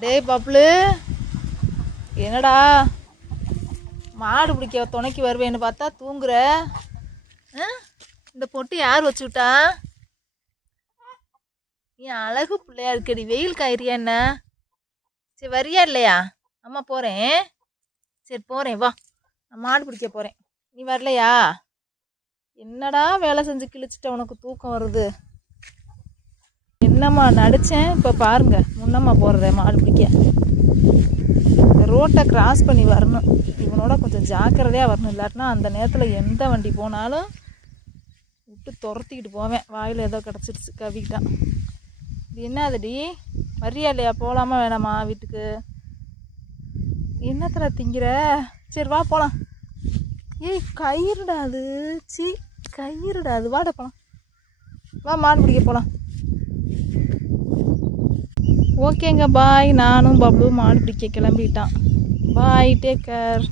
டேய் பப்ளு, என்னடா மாடு பிடிக்க துணைக்கு வருவேன்னு பார்த்தா தூங்குற? இந்த பொட்டு யார் வச்சுவிட்டா? என் அழகு பிள்ளையா இருக்கடி, வெயில் காயிறியா என்ன? சரி வரியா இல்லையா? அம்மா போகிறேன். சரி போகிறேன் வா, நான் மாடு பிடிக்க போகிறேன். நீ வரலையா? என்னடா வேலை செஞ்சு கிழிச்சிட்ட, உனக்கு தூக்கம் வருது? என்னம்மா நடித்தேன், இப்போ பாருங்க முன்னம்மா போகிறத மாடு பிடிக்க. ரோட்டை கிராஸ் பண்ணி வரணும், இவனோட கொஞ்சம் ஜாக்கிரதையாக வரணும். இல்லாட்டினா அந்த நேரத்தில் எந்த வண்டி போனாலும் விட்டு துரத்திக்கிட்டு போவேன். வாயில் ஏதோ கிடச்சிருச்சு, கவிக்கிட்டான். இது என்னதுடி, வரியா இல்லையா? போகலாமா வேணாமா வீட்டுக்கு? என்னத்துல திங்கிற? சரி வா போகலாம். ஏய் கயிறுடா அது, சி கயிறுடா அது, வாட போகலாம். வா மாடு பிடிக்க போகலாம். ஓகேங்க பாய். நானும் பப்ளு மாடு பிடிக்க கிளம்பிட்டான். பாய், டேக் கேர்.